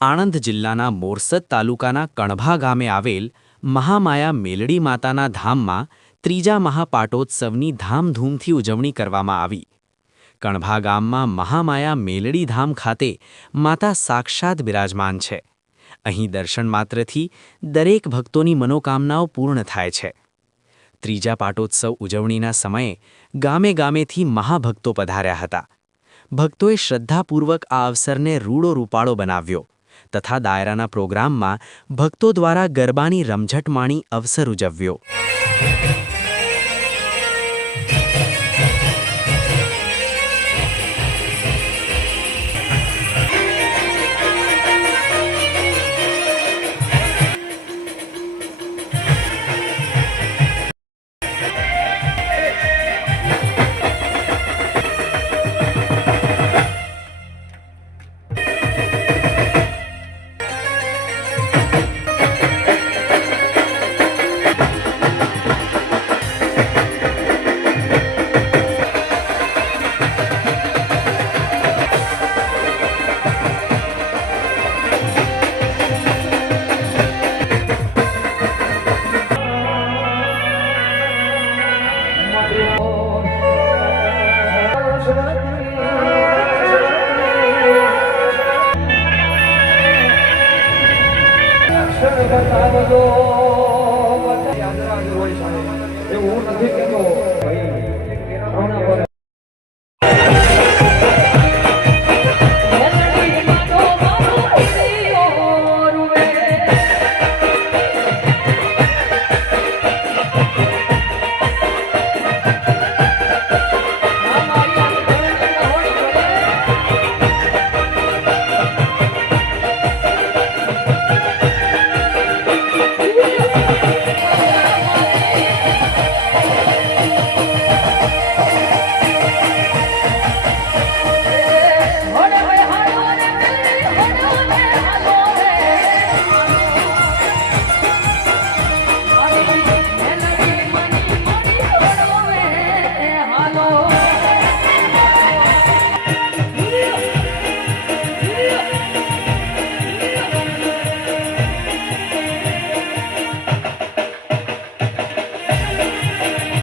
આણંદ જિલ્લાના મોરસદ તાલુકાના કણભા ગામે આવેલ મહામાયા મેલડી માતાના ધામમાં ત્રીજા મહાપાટોત્સવની ધામધૂમથી ઉજવણી કરવામાં આવી. કણભા ગામમાં મહામાયા મેલડી ધામ ખાતે માતા સાક્ષાત બિરાજમાન છે. અહીં દર્શન માત્રથી દરેક ભક્તોની મનોકામનાઓ પૂર્ણ થાય છે. ત્રીજા પાટોત્સવ ઉજવણીના સમયે ગામે ગામેથી મહાભક્તો પધાર્યા હતા. ભક્તોએ શ્રદ્ધાપૂર્વક આ અવસરને રૂડો રૂપાળો બનાવ્યો તથા દાયરાના પ્રોગ્રામમાં ભક્તો દ્વારા ગરબાની રમઝટ માણી અવસર ઉજવ્યો. એવું નથી કેતો ભાઈ